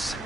this.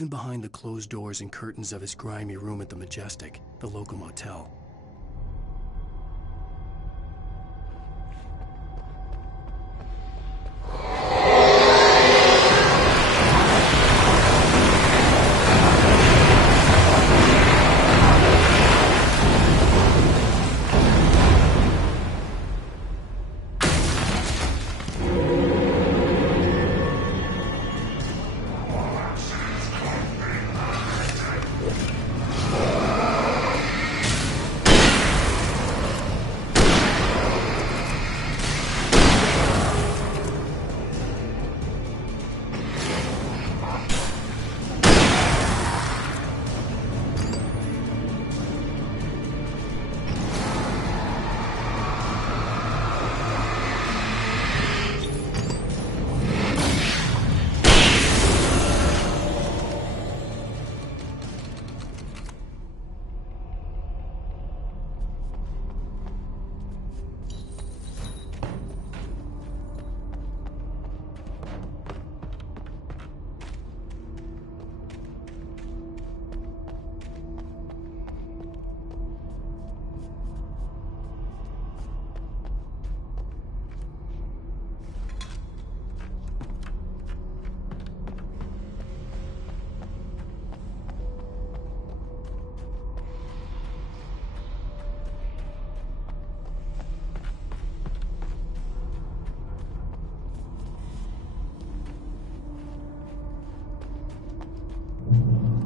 Even behind the closed doors and curtains of his grimy room at the Majestic, the local motel,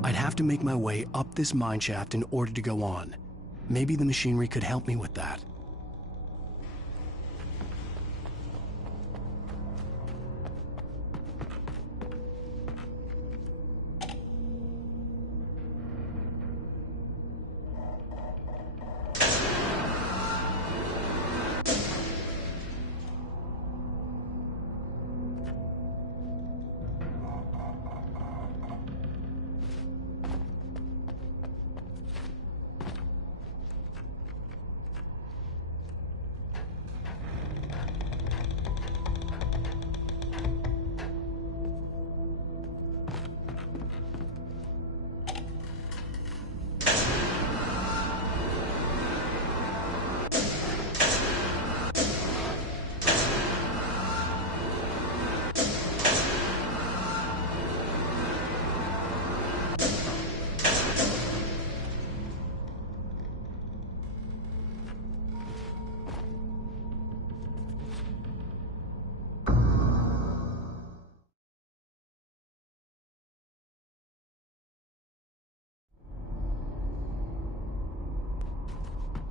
I'd have to make my way up this mine shaft in order to go on. Maybe the machinery could help me with that.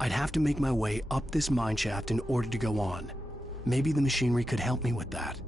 I'd have to make my way up this mine shaft in order to go on. Maybe the machinery could help me with that.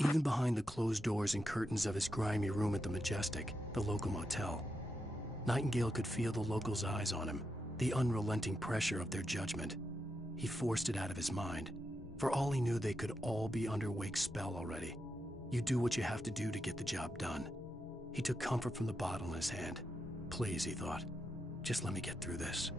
Even behind the closed doors and curtains of his grimy room at the Majestic, the local motel, Nightingale could feel the locals' eyes on him, the unrelenting pressure of their judgment. He forced it out of his mind. For all he knew, they could all be under Wake's spell already. You do what you have to do to get the job done. He took comfort from the bottle in his hand. Please, he thought, just let me get through this.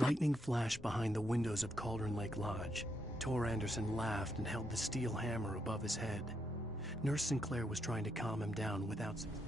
Lightning flashed behind the windows of Cauldron Lake Lodge. Tor Anderson laughed and held the steel hammer above his head. Nurse Sinclair was trying to calm him down without success.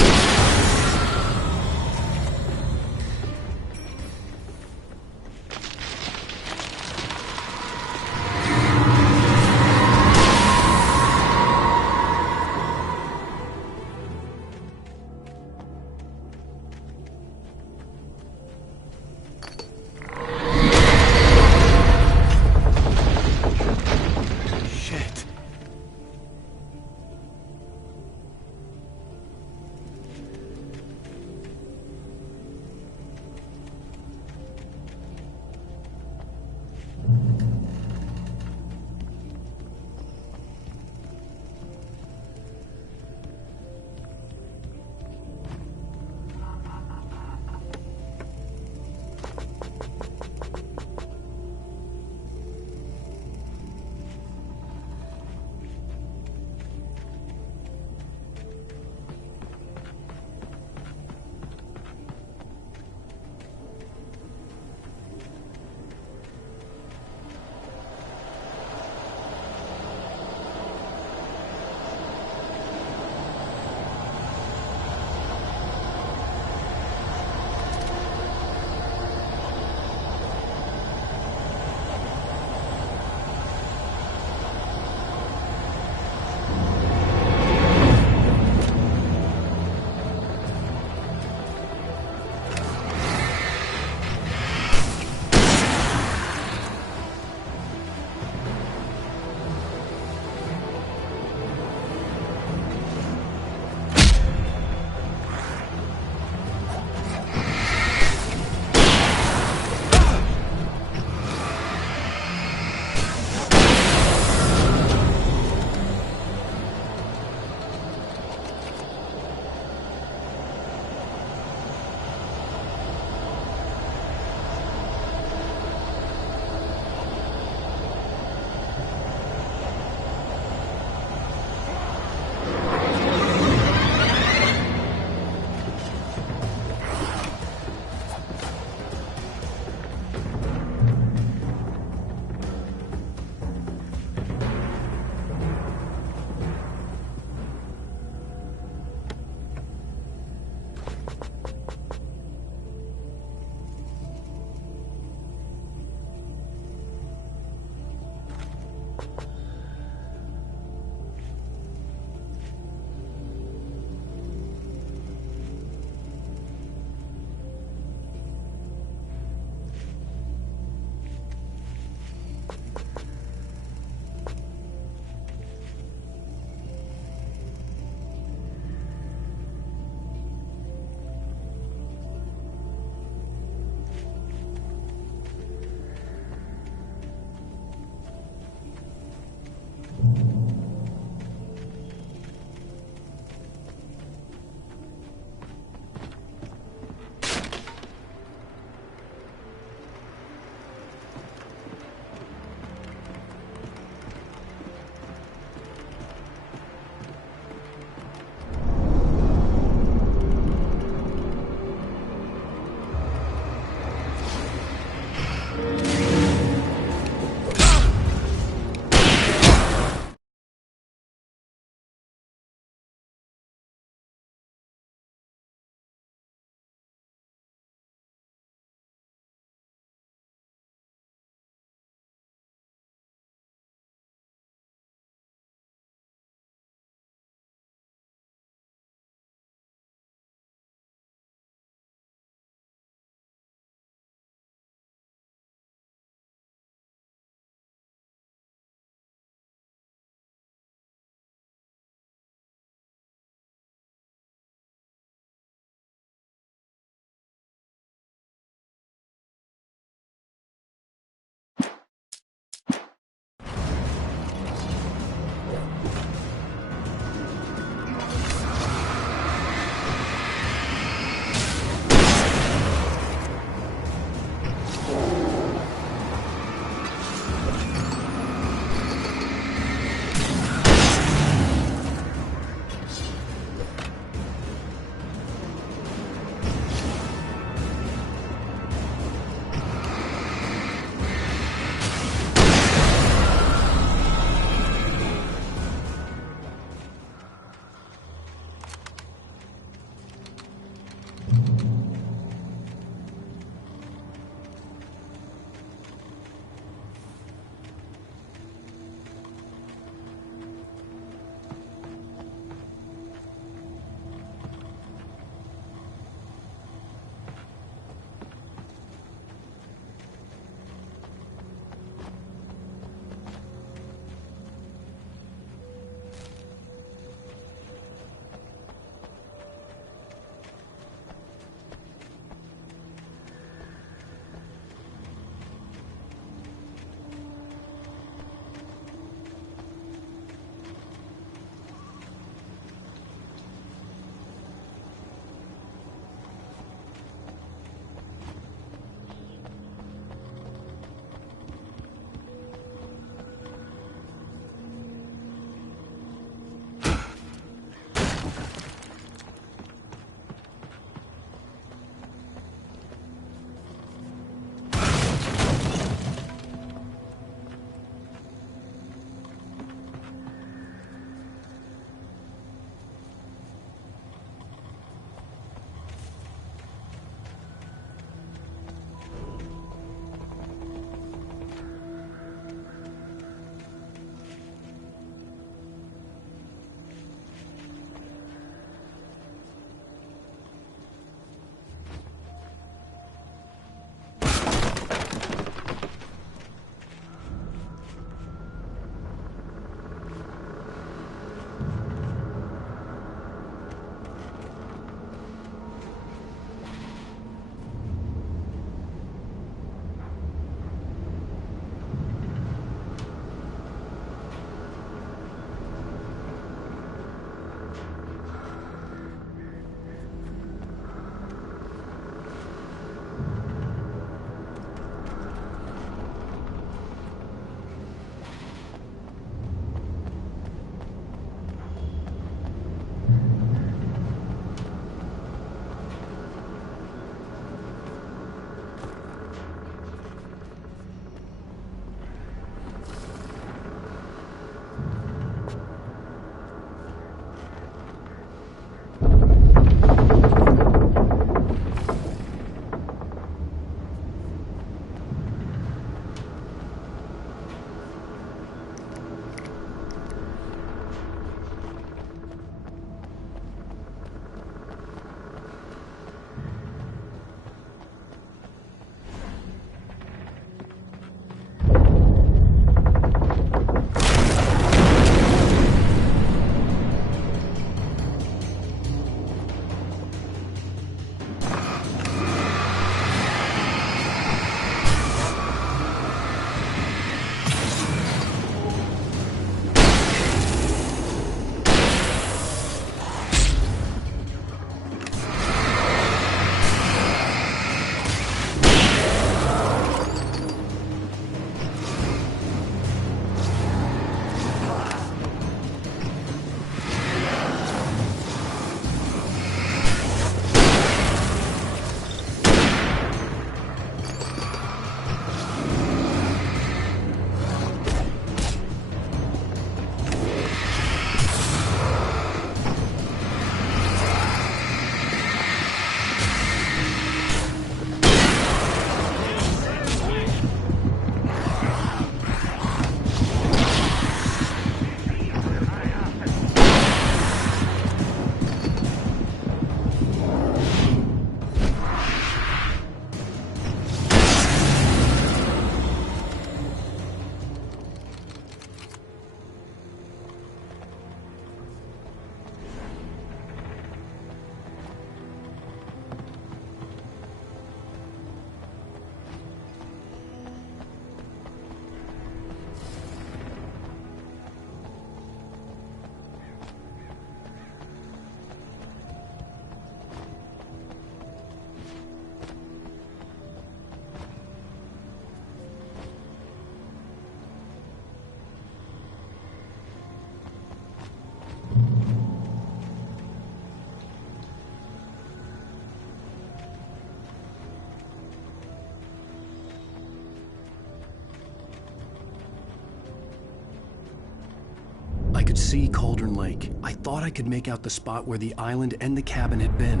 I could see Cauldron Lake. I thought I could make out the spot where the island and the cabin had been.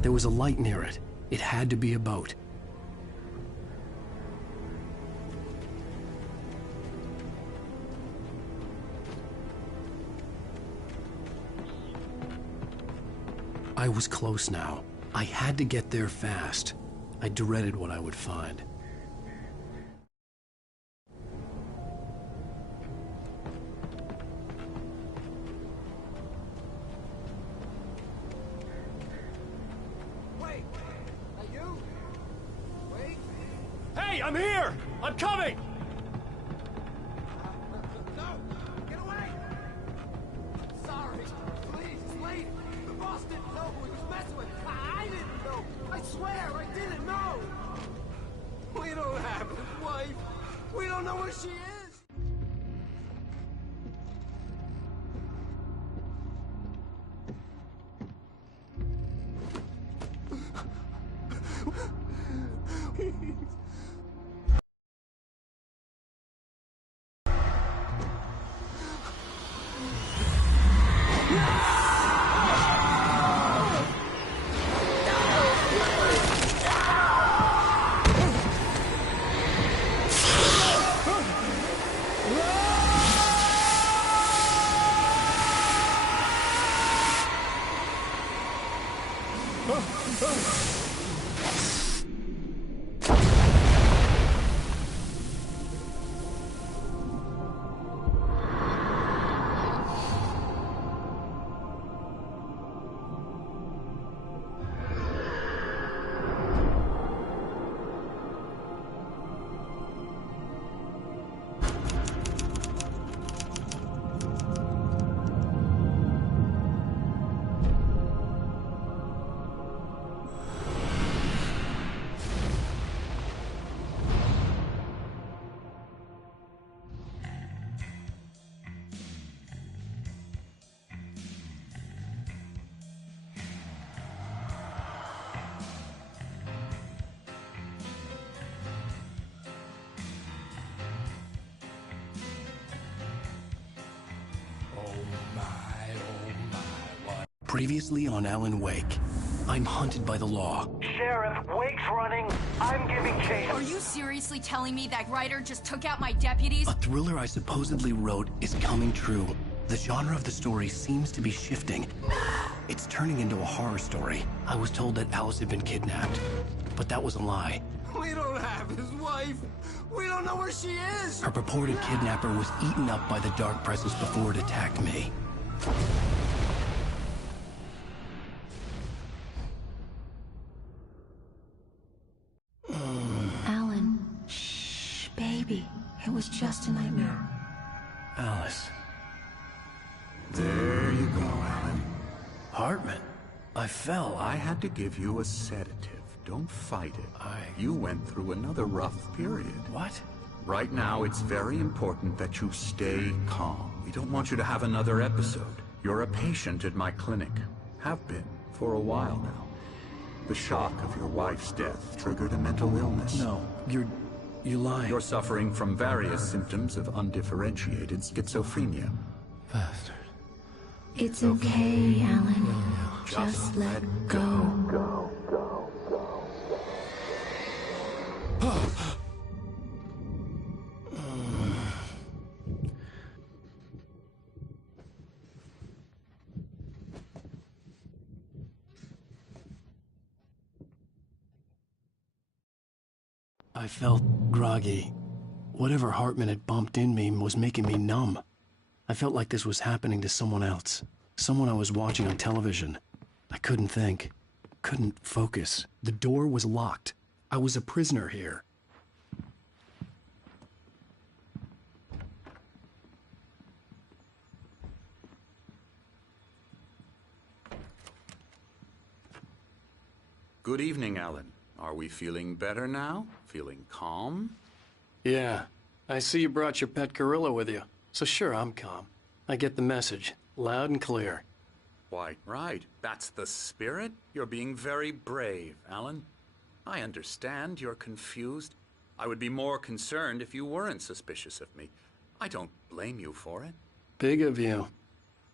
There was a light near it. It had to be a boat. I was close now. I had to get there fast. I dreaded what I would find. Wait! Are you? Wait! Hey, I'm here! I'm coming! No! Get away! Sorry. Please, it's late. The boss didn't know who he was messing with. I didn't know. I swear, I didn't know. We don't have his wife. We don't know where she is. Previously on Alan Wake, I'm hunted by the law. Sheriff, Wake's running. I'm giving chase. Are you seriously telling me that writer just took out my deputies? A thriller I supposedly wrote is coming true. The genre of the story seems to be shifting. It's turning into a horror story. I was told that Alice had been kidnapped, but that was a lie. We don't have his wife. We don't know where she is. Her purported kidnapper was eaten up by the dark presence before it attacked me. Alan, shh, baby. It was just a nightmare. Alice. There you go, Alan. Hartman. I fell. I had to give you a sedative. Don't fight it. You went through another rough period. What? Right now, it's very important that you stay calm. We don't want you to have another episode. You're a patient at my clinic. Have been for a while now. The shock of your wife's death triggered a mental illness. No, you're lying. You're suffering from various symptoms of undifferentiated schizophrenia. Bastard. It's okay, Alan. Just let go. I felt groggy. Whatever Hartman had bumped in me was making me numb. I felt like this was happening to someone else. Someone I was watching on television. I couldn't think. Couldn't focus. The door was locked. I was a prisoner here. Good evening, Alan. Are we feeling better now? Feeling calm? Yeah. I see you brought your pet gorilla with you. So sure, I'm calm. I get the message. Loud and clear. Why, right. That's the spirit. You're being very brave, Alan. I understand you're confused. I would be more concerned if you weren't suspicious of me. I don't blame you for it. Big of you.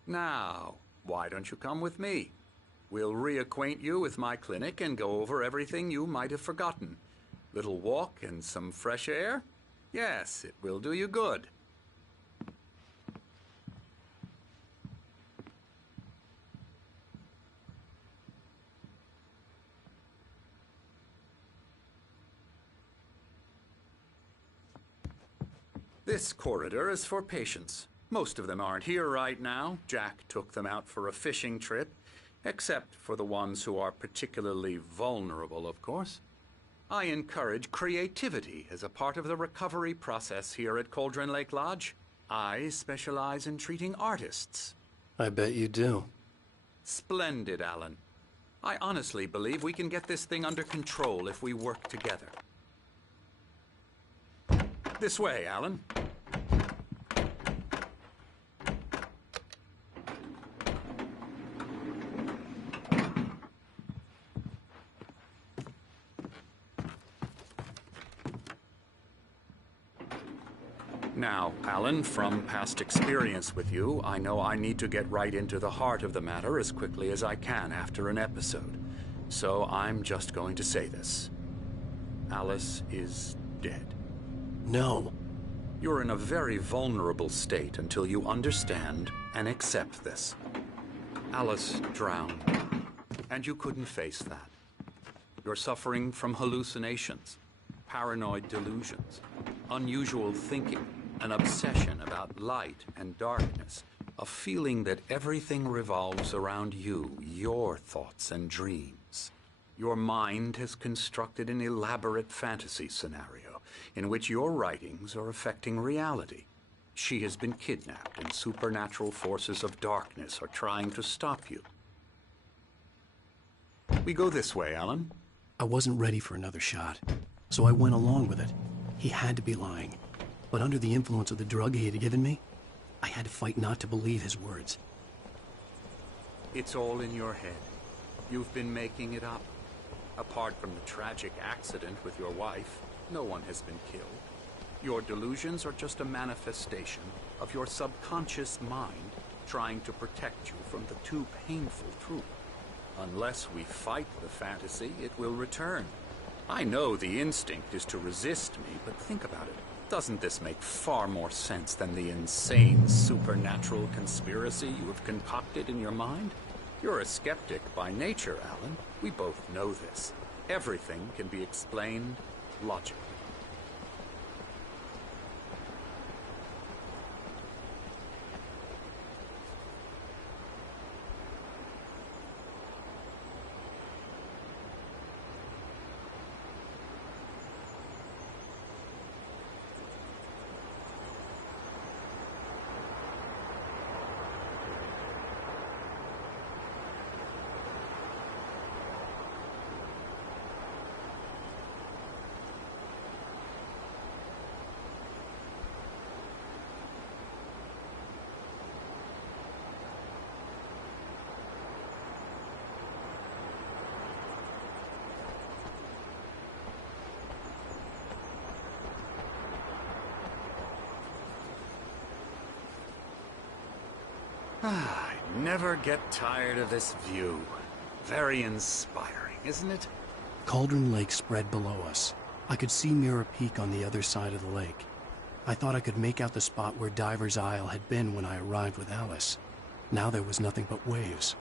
Now, why don't you come with me? We'll reacquaint you with my clinic and go over everything you might have forgotten. Little walk and some fresh air? Yes, it will do you good. This corridor is for patients. Most of them aren't here right now. Jack took them out for a fishing trip, except for the ones who are particularly vulnerable, of course. I encourage creativity as a part of the recovery process here at Cauldron Lake Lodge. I specialize in treating artists. I bet you do. Splendid, Alan. I honestly believe we can get this thing under control if we work together. This way, Alan. Now, Alan, from past experience with you, I know I need to get right into the heart of the matter as quickly as I can after an episode. So I'm just going to say this. Alice is dead. No. You're in a very vulnerable state until you understand and accept this. Alice drowned, and you couldn't face that. You're suffering from hallucinations, paranoid delusions, unusual thinking, an obsession about light and darkness, a feeling that everything revolves around you, your thoughts and dreams. Your mind has constructed an elaborate fantasy scenario in which your writings are affecting reality. She has been kidnapped, and supernatural forces of darkness are trying to stop you. We go this way, Alan. I wasn't ready for another shot, so I went along with it. He had to be lying. But under the influence of the drug he had given me, I had to fight not to believe his words. It's all in your head. You've been making it up. Apart from the tragic accident with your wife, no one has been killed. Your delusions are just a manifestation of your subconscious mind trying to protect you from the too painful truth. Unless we fight the fantasy, it will return. I know the instinct is to resist me, but think about it. Doesn't this make far more sense than the insane supernatural conspiracy you have concocted in your mind? You're a skeptic by nature, Alan. We both know this. Everything can be explained logically. I never get tired of this view. Very inspiring, isn't it? Cauldron Lake spread below us. I could see Mirror Peak on the other side of the lake. I thought I could make out the spot where Diver's Isle had been when I arrived with Alice. Now there was nothing but waves.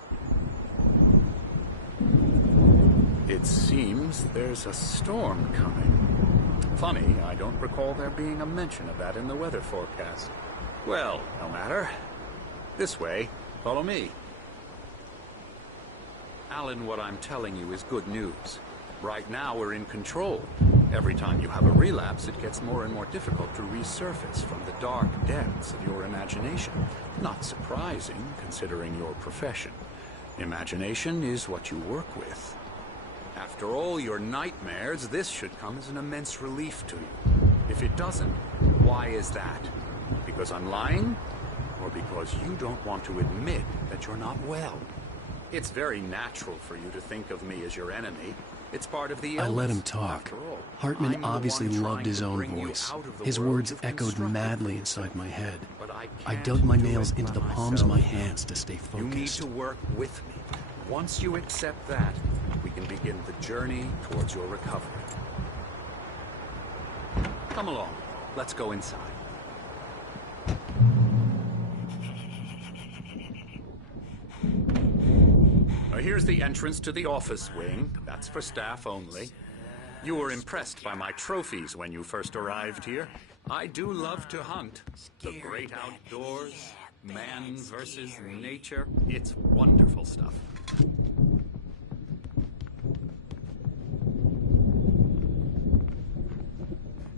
It seems there's a storm coming. Funny, I don't recall there being a mention of that in the weather forecast. Well, no matter. This way. Follow me. Alan, what I'm telling you is good news. Right now, we're in control. Every time you have a relapse, it gets more and more difficult to resurface from the dark depths of your imagination. Not surprising, considering your profession. Imagination is what you work with. After all your nightmares, this should come as an immense relief to you. If it doesn't, why is that? Because I'm lying? Or because you don't want to admit that you're not well? It's very natural for you to think of me as your enemy. It's part of the I let him illness, talk. after all. Hartman I'm the obviously one loved trying his to own bring you voice. out of the His world words you've echoed constructed. madly inside my head. But I can't dug my do nails it into by the palms of my myself. hands to stay You need focused. to work with me. Once you accept that, we can begin the journey towards your recovery. Come along. Let's go inside. Here's the entrance to the office wing. That's for staff only. You were impressed by my trophies when you first arrived here. I do love to hunt. The great outdoors, man versus nature. It's wonderful stuff.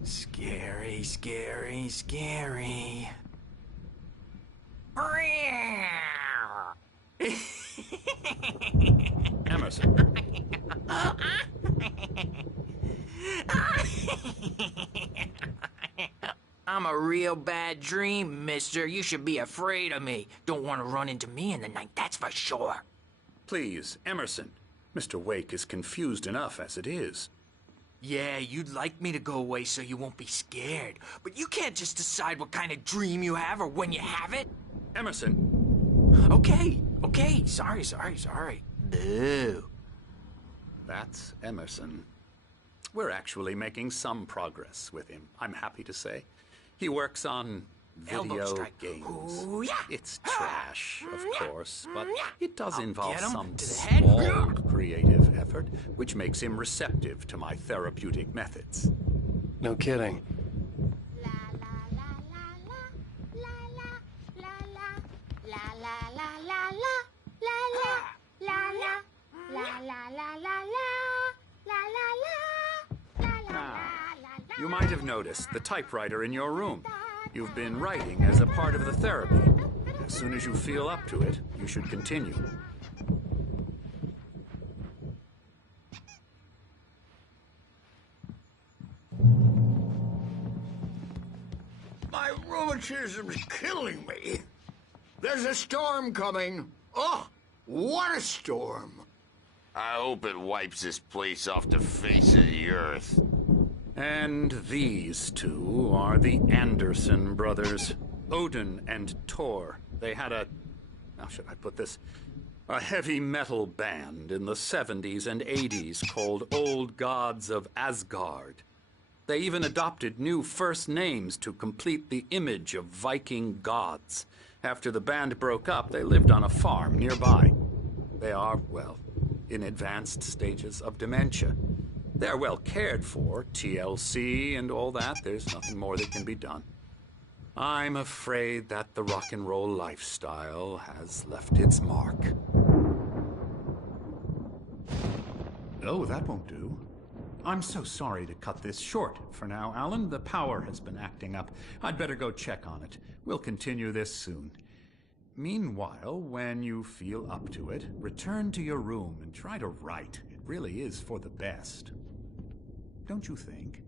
Scary, scary, scary. Emerson. I'm a real bad dream, mister. You should be afraid of me. Don't want to run into me in the night, that's for sure. Please, Emerson. Mr. Wake is confused enough as it is. Yeah, you'd like me to go away so you won't be scared. But you can't just decide what kind of dream you have or when you have it. Emerson. Okay. Sorry. Boo. That's Emerson. We're actually making some progress with him, I'm happy to say. He works on Elbow video strike. games. Ooh, yeah. It's trash, of course, but it does I'll involve get him some to the head. small creative effort, which makes him receptive to my therapeutic methods. No kidding. You might have noticed the typewriter in your room. You've been writing as a part of the therapy. As soon as you feel up to it, you should continue. My rheumatism's killing me. There's a storm coming. Oh, what a storm. I hope it wipes this place off the face of the earth. And these two are the Anderson brothers, Odin and Tor. They had how should I put this? A heavy metal band in the 70s and 80s called Old Gods of Asgard. They even adopted new first names to complete the image of Viking gods. After the band broke up, they lived on a farm nearby. They are, well, in advanced stages of dementia. They're well cared for, TLC and all that. There's nothing more that can be done. I'm afraid that the rock and roll lifestyle has left its mark. Oh, that won't do. I'm so sorry to cut this short for now, Alan. The power has been acting up. I'd better go check on it. We'll continue this soon. Meanwhile, when you feel up to it, return to your room and try to write. It really is for the best. Don't you think?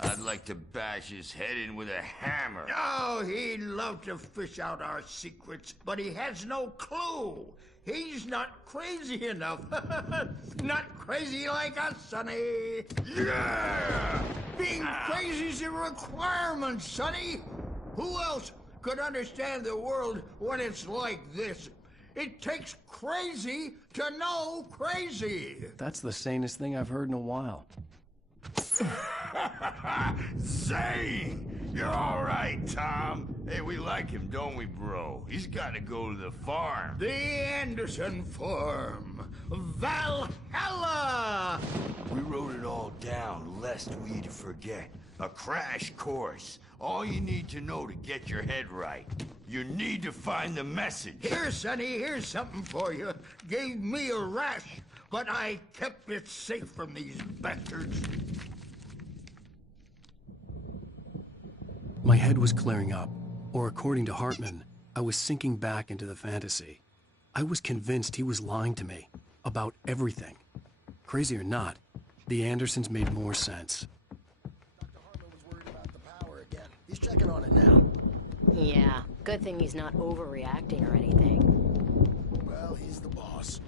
I'd like to bash his head in with a hammer. Oh, he'd love to fish out our secrets, but he has no clue. He's not crazy enough. Not crazy like us, Sonny. Yeah! Being crazy's a requirement, Sonny. Who else could understand the world when it's like this? It takes crazy to know crazy. That's the sanest thing I've heard in a while. Zane! You're all right, Tom. Hey, we like him, don't we, bro? He's got to go to the farm. The Anderson farm. Valhalla! We wrote it all down, lest we'd forget. A crash course. All you need to know to get your head right. You need to find the message. Here, Sonny, here's something for you. Gave me a rash, but I kept it safe from these bastards. My head was clearing up, or according to Hartman, I was sinking back into the fantasy. I was convinced he was lying to me about everything. Crazy or not, the Andersons made more sense. Dr. Hartman was worried about the power again. He's checking on it now. Yeah, Good thing he's not overreacting or anything. Well, he's the boss.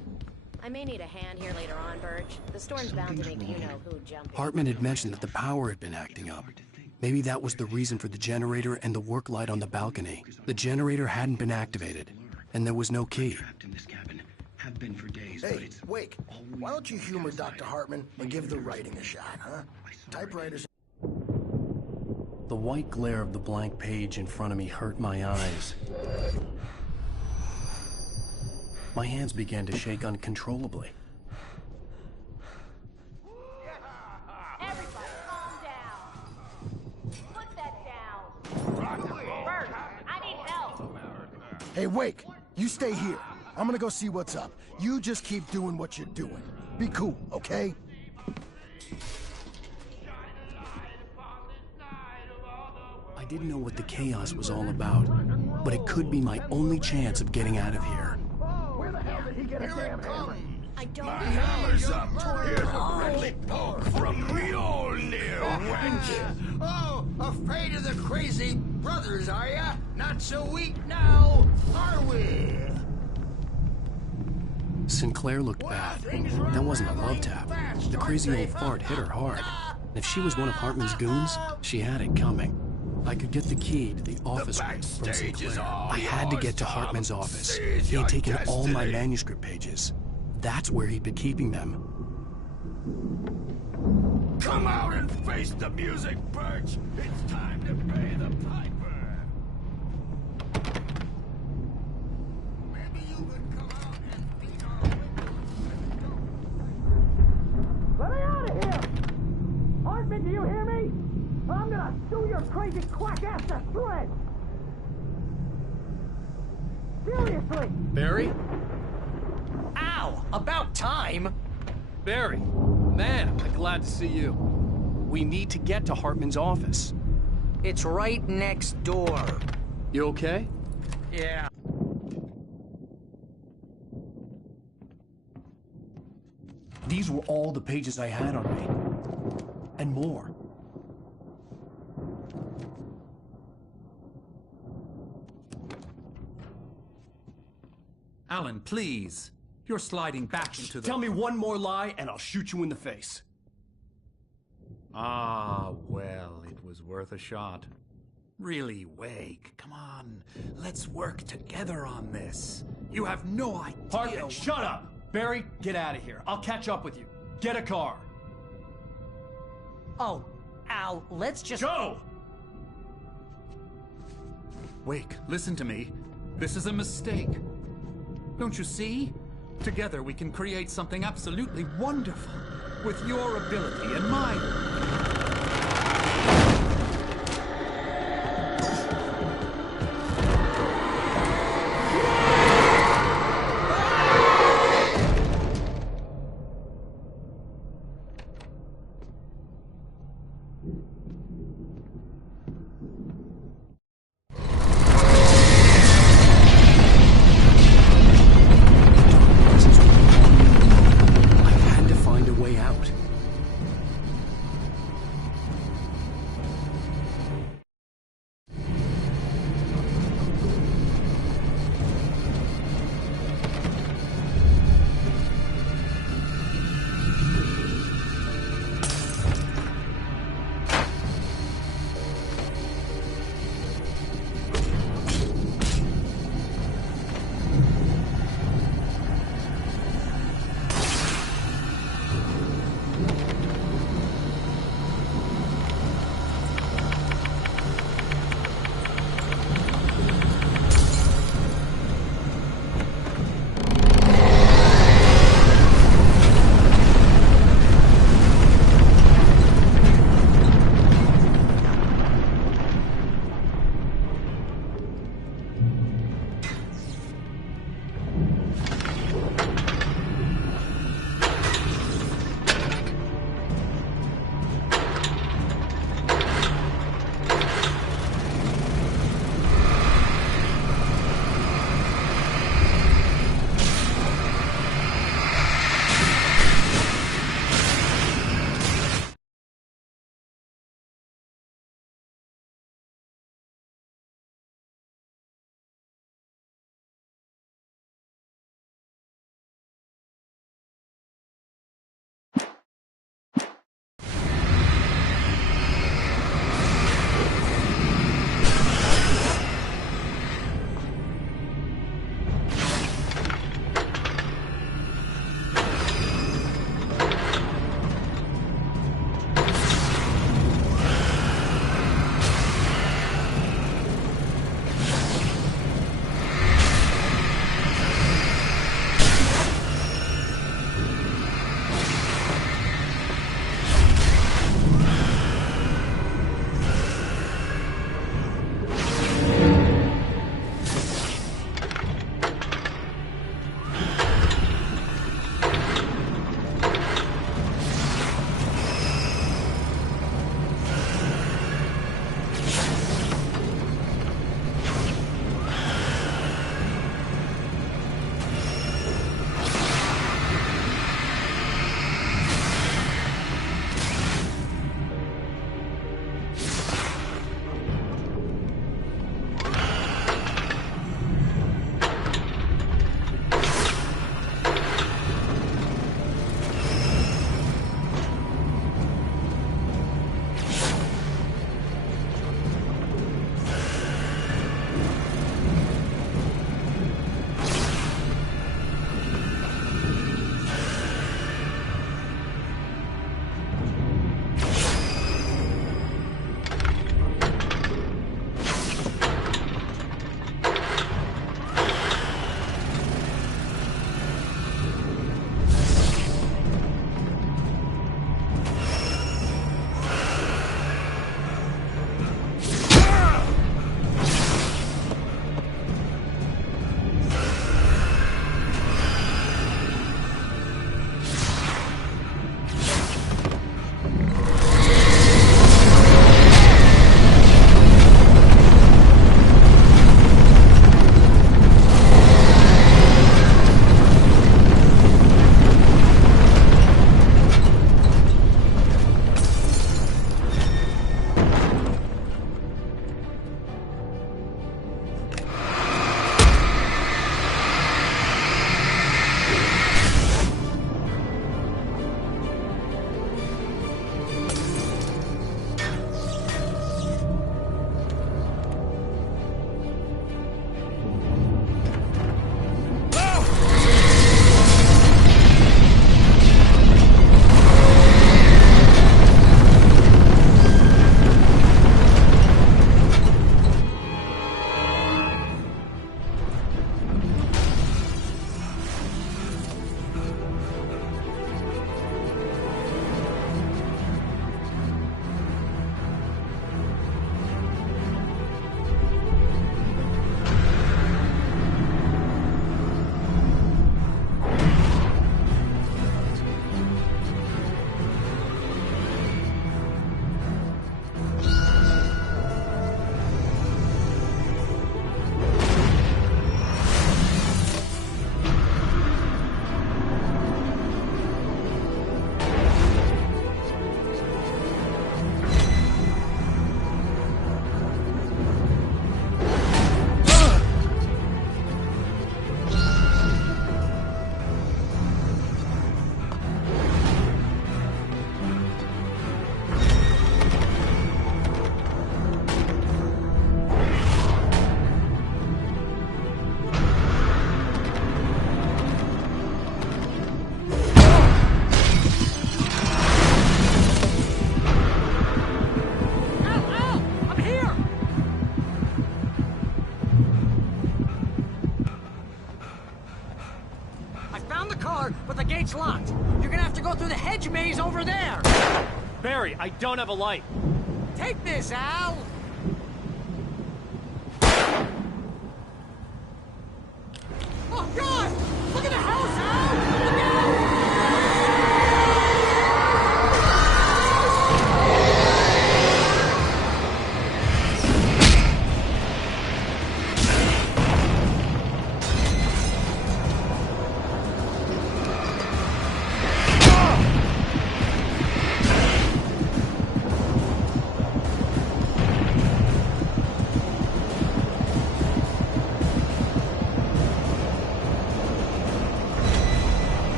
I may need a hand here later on, Birch. The storm's bound to make you-know-who jump in. Hartman had mentioned that the power had been acting up. Maybe that was the reason for the generator and the work light on the balcony. The generator hadn't been activated, and there was no key. Hey, Wake, why don't you humor Dr. Hartman and give the writing a shot, huh? Typewriters... The white glare of the blank page in front of me hurt my eyes. My hands began to shake uncontrollably. Everybody, calm down. Put that down. Bert, I need help. Hey, Wake, you stay here. I'm gonna go see what's up. You just keep doing what you're doing. Be cool, okay? I didn't know what the chaos was all about, but it could be my only chance of getting out of here. Where the hell did he get a damn hammer? I don't My hammer's up. Here's a friendly poke from Mjolnir, wench. Oh, afraid of the crazy brothers, are ya? Not so weak now, are we? Sinclair looked bad. That wasn't a love tap. The crazy old fart hit her hard. And if she was one of Hartman's goons, she had it coming. I could get the key to the office room from Sinclair. I had to get to Hartman's office. He had taken all my manuscript pages. That's where he'd been keeping them. Come out and face the music, Birch. It's time to pay the piper. Maybe you could come out and beat our windows. Let me out of here! Hartman, do you hear me? I'm gonna sue your crazy quack ass to shreds! Seriously! Barry? Ow! About time! Barry, man, I'm glad to see you. We need to get to Hartman's office. It's right next door. You okay? Yeah. These were all the pages I had on me. And more. Alan, please. You're sliding back into the... Tell me one more lie and I'll shoot you in the face. Ah, well, it was worth a shot. Really, Wake, come on. Let's work together on this. You have no idea... Hartman, shut up! Barry, get out of here. I'll catch up with you. Get a car. Oh, Al, let's just... Go! Wake, listen to me. This is a mistake. Don't you see? Together we can create something absolutely wonderful. With your ability and mine. found the car, but the gate's locked. You're gonna have to go through the hedge maze over there. Barry, I don't have a light. Take this, Al. Oh, God! Look at the house, Al! Look out!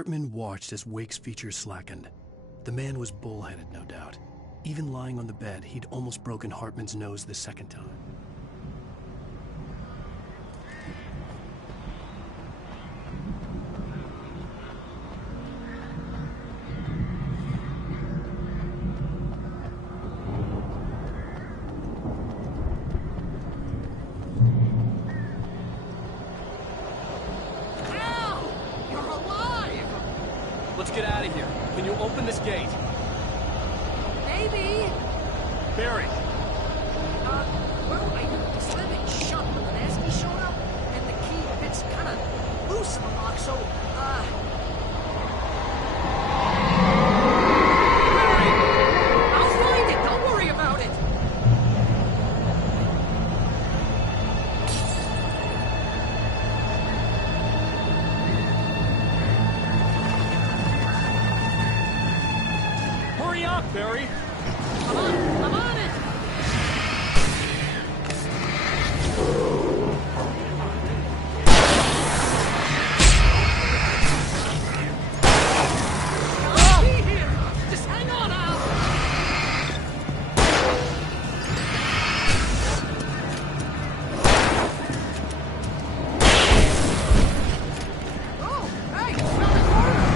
Hartman watched as Wake's features slackened. The man was bullheaded, no doubt. Even lying on the bed, he'd almost broken Hartman's nose the second time. Let's get out of here. Can you open this gate? Maybe. Barry! Well, I slammed it shut when the Nasty showed up, and the key fits kind of loose in the lock, so, Barry! I'll find it! Don't worry about it! Hurry up, Barry! I'm on it! I'll be here! Just hang on, Al! Oh, hey, found the corner!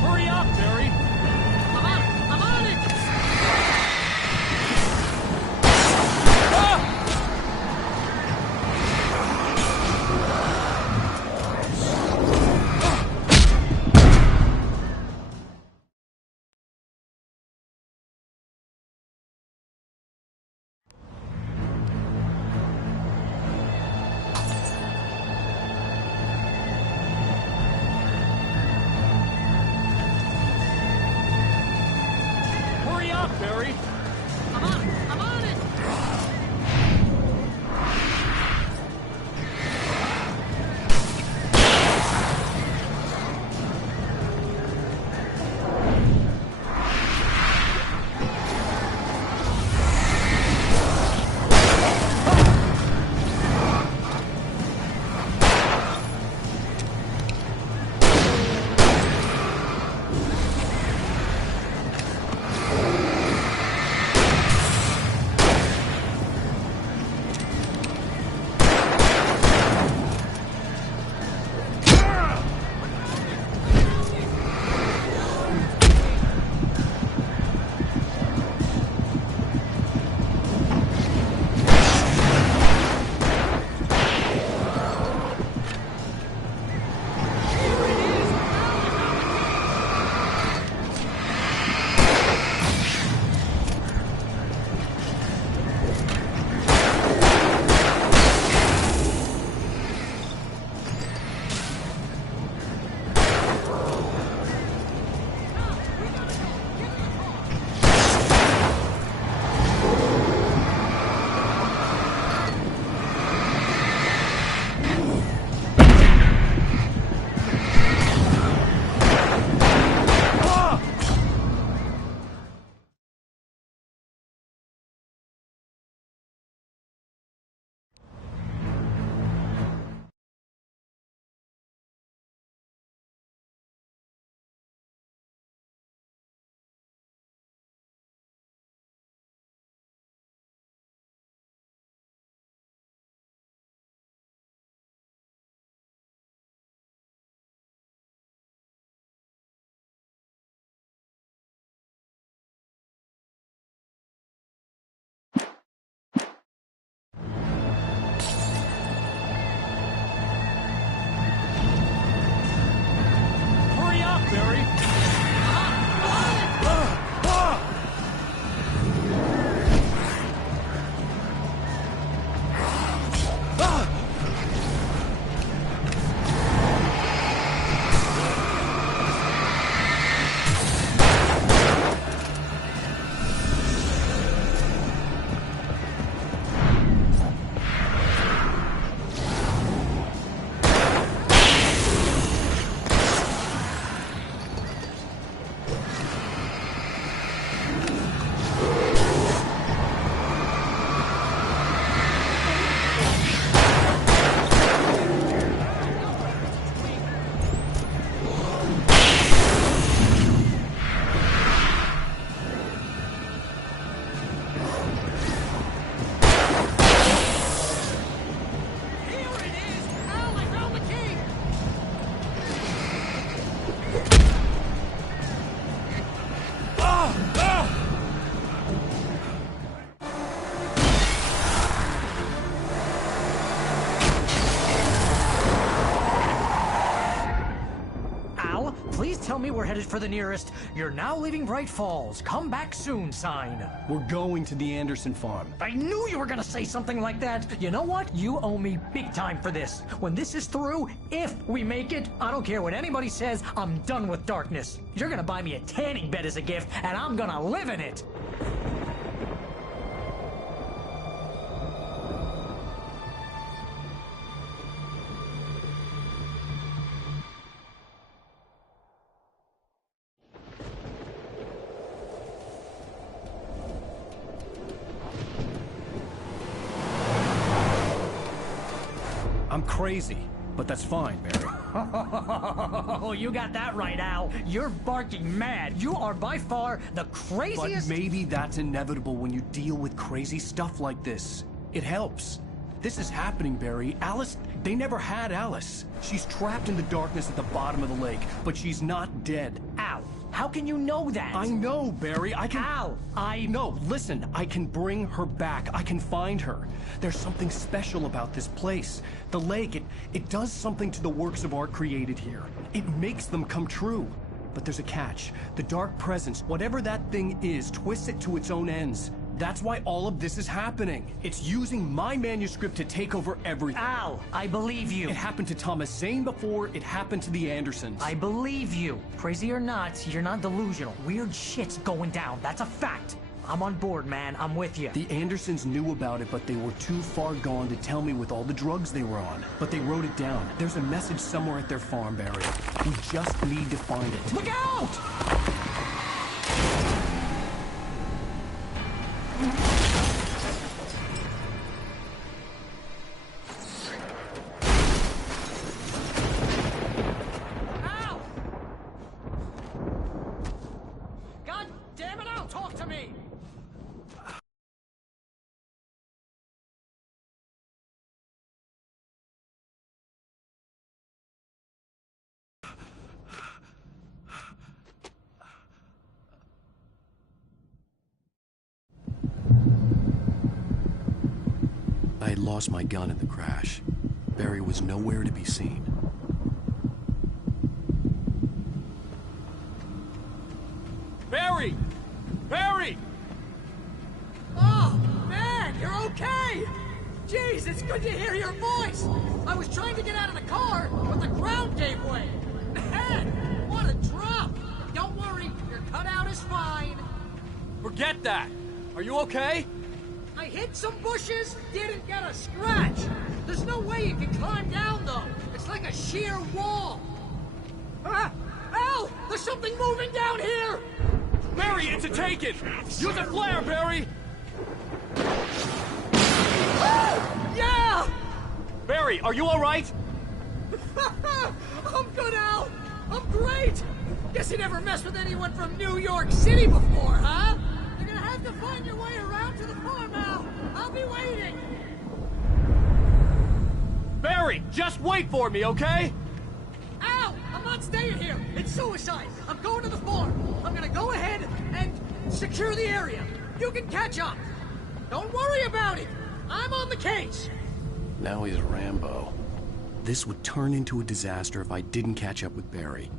Hurry up, Barry! I'm on it! Hurry up, Barry! I'm on it! tell me we're headed for the nearest "You're now leaving Bright Falls. Come back soon" sign. We're going to the Anderson farm. I knew you were gonna say something like that. You know what? You owe me big time for this. When this is through, if we make it, I don't care what anybody says, I'm done with darkness. You're gonna buy me a tanning bed as a gift, and I'm gonna live in it. I'm crazy, but that's fine, Barry. Oh, you got that right, Al. You're barking mad. You are by far the craziest... But maybe that's inevitable when you deal with crazy stuff like this. It helps. This is happening, Barry. Alice, they never had Alice. She's trapped in the darkness at the bottom of the lake, but she's not dead. Al, how can you know that? I know, Barry. I can... Al, No, listen. I can bring her back. I can find her. There's something special about this place. The lake, it does something to the works of art created here. It makes them come true. But there's a catch. The dark presence, whatever that thing is, twists it to its own ends. That's why all of this is happening. It's using my manuscript to take over everything. Al, I believe you. It happened to Thomas Zane before, it happened to the Andersons. I believe you. Crazy or not, you're not delusional. Weird shit's going down. That's a fact. I'm on board, man. I'm with you. The Andersons knew about it, but they were too far gone to tell me with all the drugs they were on. But they wrote it down. There's a message somewhere at their farm, Barry. We just need to find it. Look out! Ow! God damn it, Al, talk to me! I had lost my gun in the crash. Barry was nowhere to be seen. Barry! Barry! Oh, man, you're okay! Jeez, it's good to hear your voice! I was trying to get out of the car, but the ground gave way! Man, what a drop! Don't worry, your cutout is fine. Forget that! Are you okay? I hit some bushes, didn't get a scratch. There's no way you can climb down, though. It's like a sheer wall. Al! There's something moving down here! Barry, it's a take-it! Use a flare, Barry! Yeah! Barry, are you alright? I'm good, Al! I'm great! Guess you never messed with anyone from New York City before, huh? You're gonna have to find your way around to the farm, Al. I'll be waiting! Barry, just wait for me, okay? Al! I'm not staying here! It's suicide! I'm going to the farm! I'm gonna go ahead and secure the area! You can catch up! Don't worry about it! I'm on the case! Now he's Rambo. This would turn into a disaster if I didn't catch up with Barry.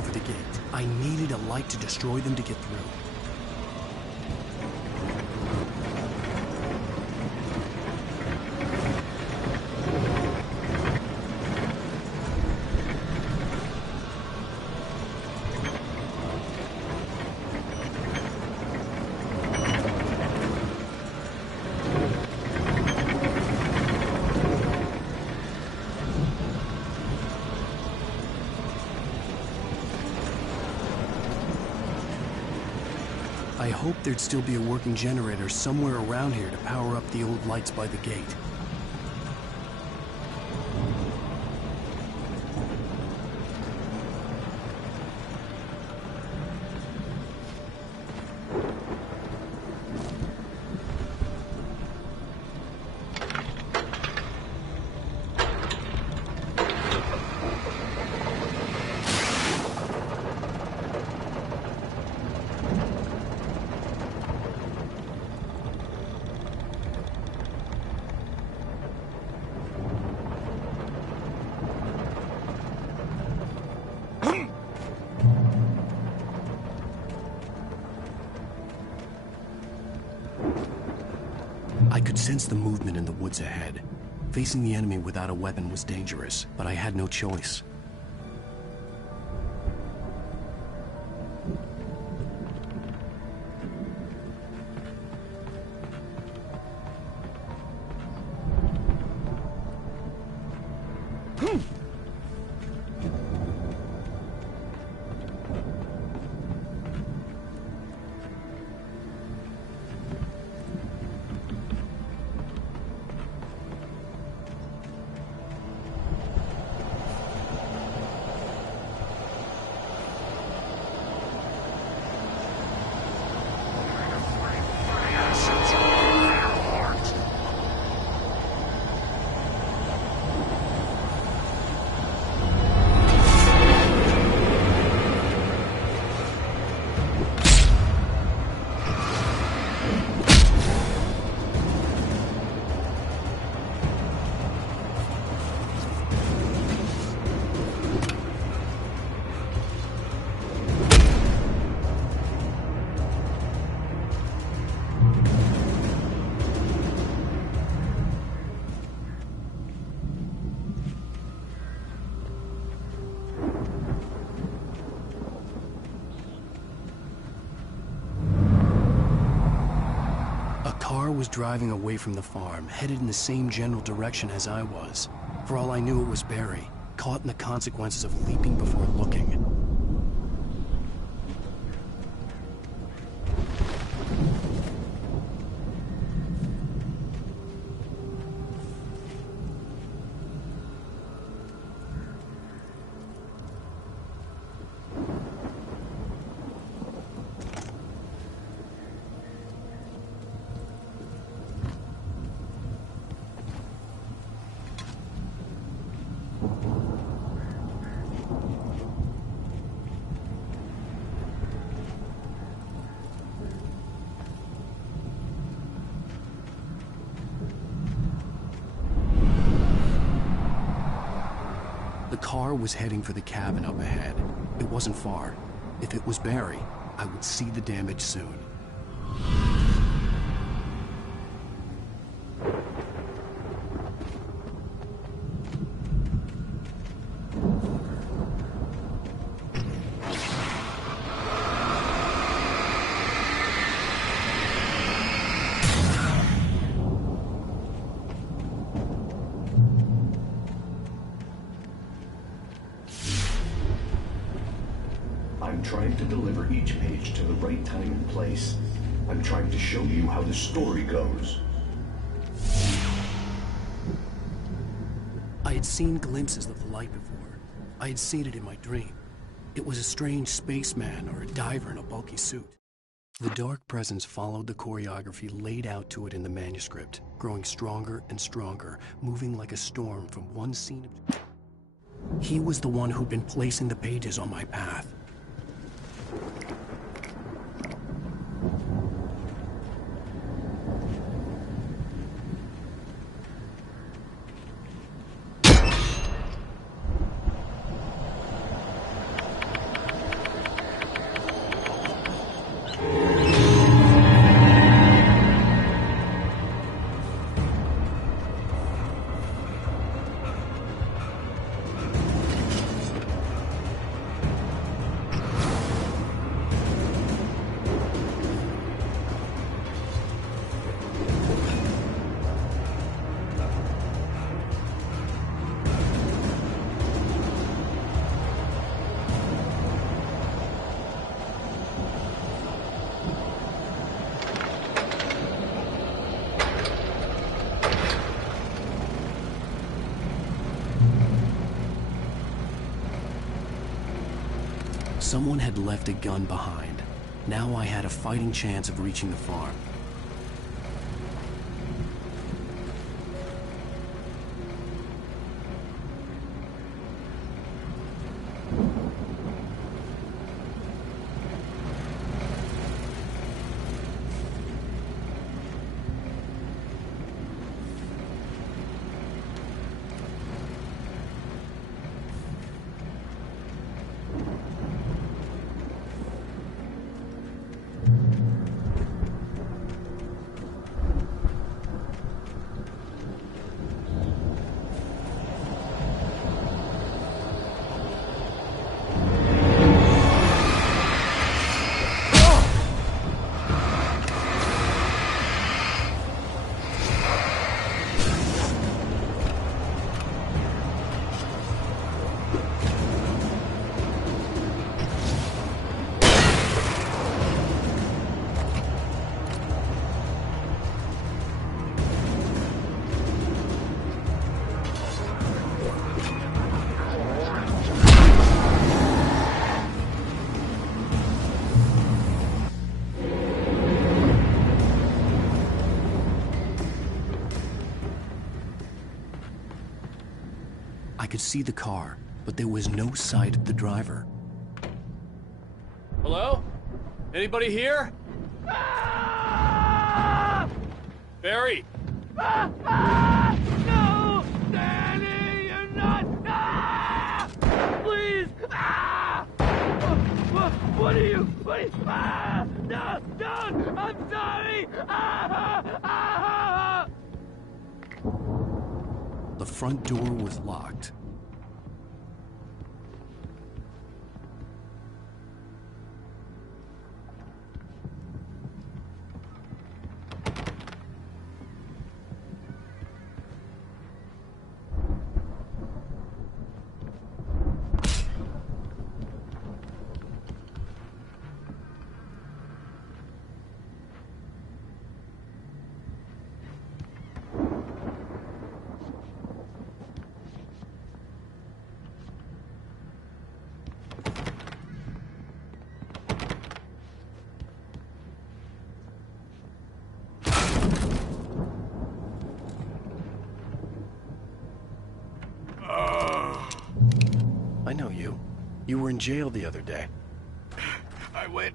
over the gate. I needed a light to destroy them to get through. I hoped there'd still be a working generator somewhere around here to power up the old lights by the gate. I could sense the movement in the woods ahead. Facing the enemy without a weapon was dangerous, but I had no choice. Was driving away from the farm, headed in the same general direction as I was. For all I knew, it was Barry, caught in the consequences of leaping before looking. The car was heading for the cabin up ahead. It wasn't far. If it was Barry, I would see the damage soon. I'm trying to deliver each page to the right time and place. I'm trying to show you how the story goes. I had seen glimpses of the light before. I had seen it in my dream. It was a strange spaceman or a diver in a bulky suit. The dark presence followed the choreography laid out to it in the manuscript, growing stronger and stronger, moving like a storm from one scene of... He was the one who'd been placing the pages on my path. Someone had left a gun behind. Now I had a fighting chance of reaching the farm. I could see the car, but there was no sight of the driver. Hello? Anybody here? Barry! No! Danny, you're not! Please! What are you? No! Don't! I'm sorry! The front door was locked. I know you. You were in jail the other day. I went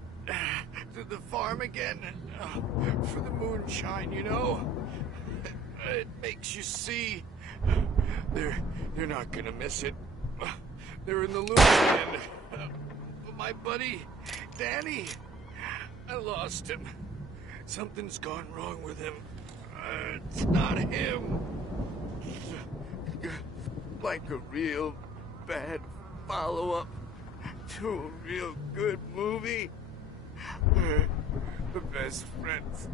to the farm again for the moonshine, you know? It makes you see. They're not gonna miss it. They're in the loop again. My buddy, Danny, I lost him. Something's gone wrong with him. It's not him. Like a real bad follow-up to a real good movie. The best friend's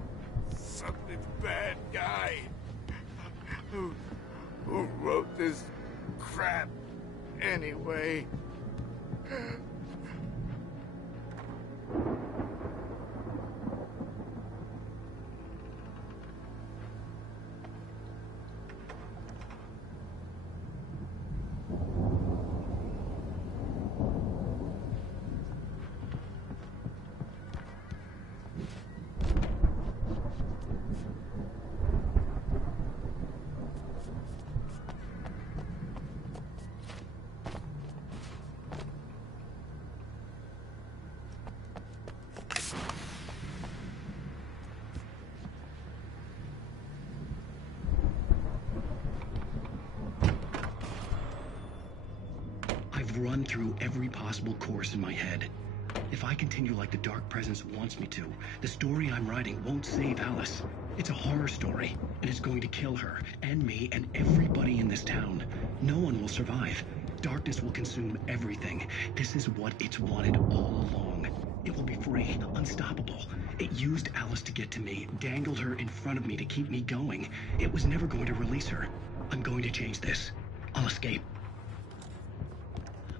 something bad guy who wrote this crap anyway. I've run through every possible course in my head. If I continue like the Dark Presence wants me to, the story I'm writing won't save Alice. It's a horror story, and it's going to kill her, and me, and everybody in this town. No one will survive. Darkness will consume everything. This is what it's wanted all along. It will be free, unstoppable. It used Alice to get to me, dangled her in front of me to keep me going. It was never going to release her. I'm going to change this. I'll escape.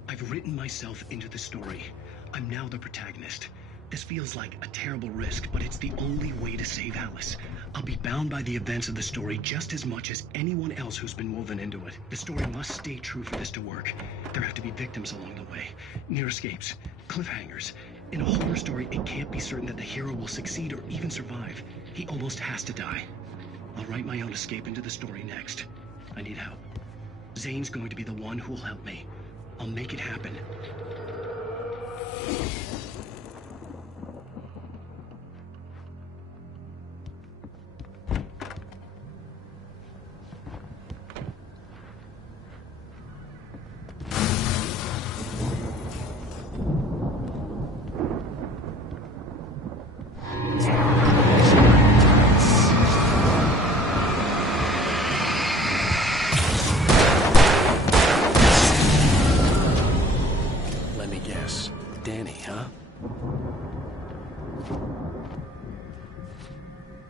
I've written myself into the story. I'm now the protagonist. This feels like a terrible risk, but it's the only way to save Alice. I'll be bound by the events of the story just as much as anyone else who's been woven into it. The story must stay true for this to work. There have to be victims along the way, near escapes, cliffhangers. In a horror story, it can't be certain that the hero will succeed or even survive. He almost has to die. I'll write my own escape into the story next. I need help. Zane's going to be the one who will help me. I'll make it happen.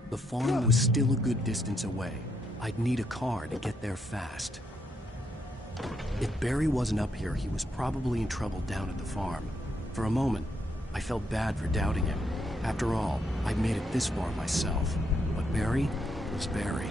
The farm was still a good distance away. I'd need a car to get there fast. If Barry wasn't up here, he was probably in trouble down at the farm. For a moment, I felt bad for doubting him. After all, I'd made it this far myself. But Barry was Barry.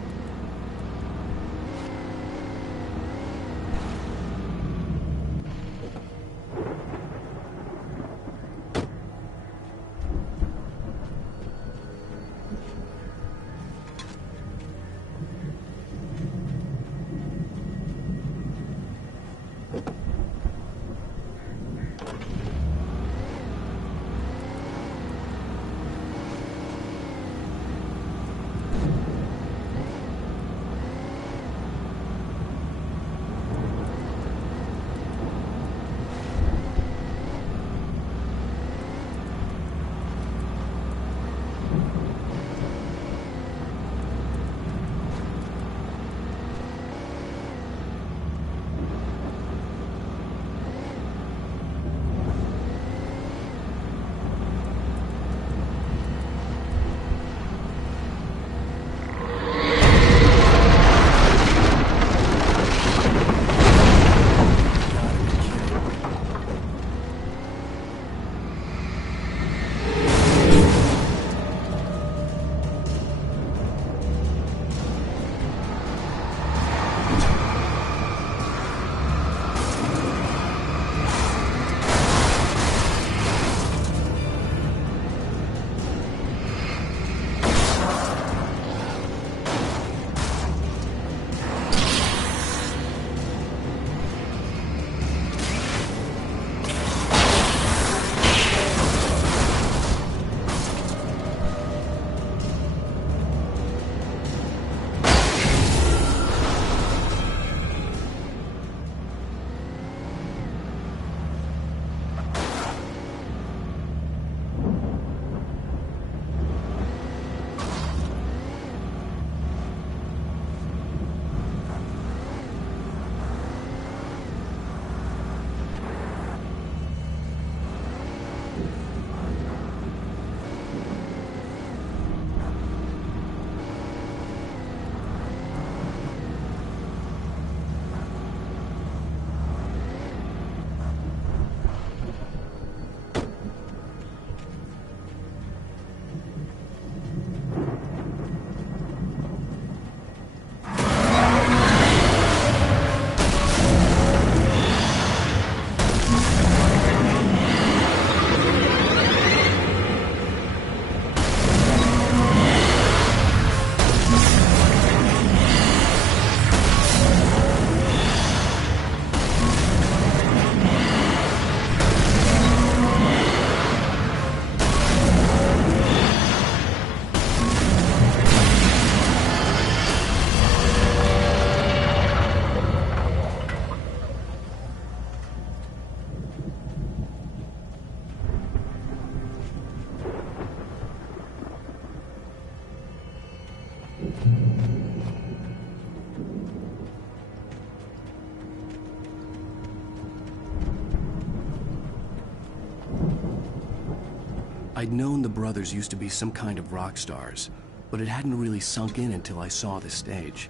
I'd known the brothers used to be some kind of rock stars, but it hadn't really sunk in until I saw the stage.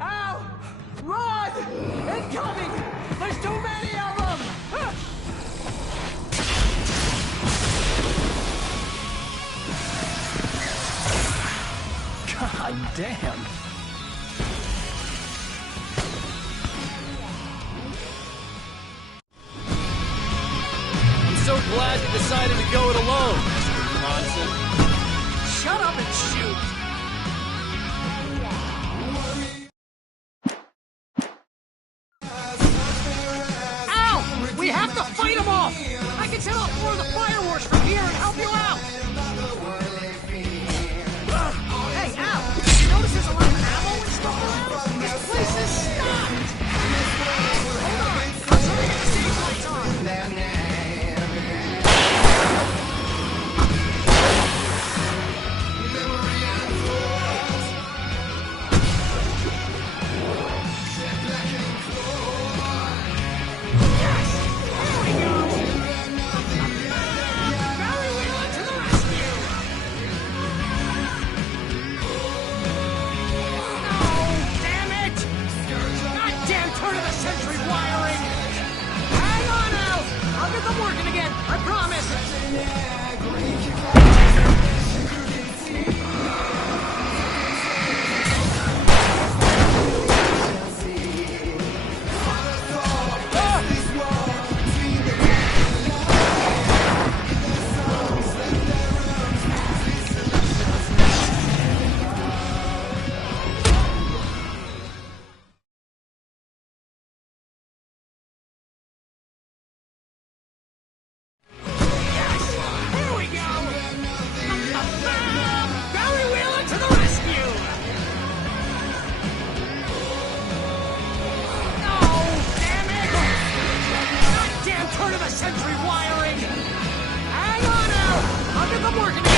Ow! Run! Incoming! There's too many of them! Damn. I'm so glad you decided to go it alone, Mr. Bronson. Shut up and shoot! Ow! We have to fight them off! I can set off more of the fireworks from here and help you out! Hey, Al! You notice there's a lot of ammo and stuff around? This place is stocked! Hold on! I'm trying to get the safe lights on! Century wiring! Hang on, Al! I'll get them working again, I promise! Century wiring! Hang on, Al! I'll get them working!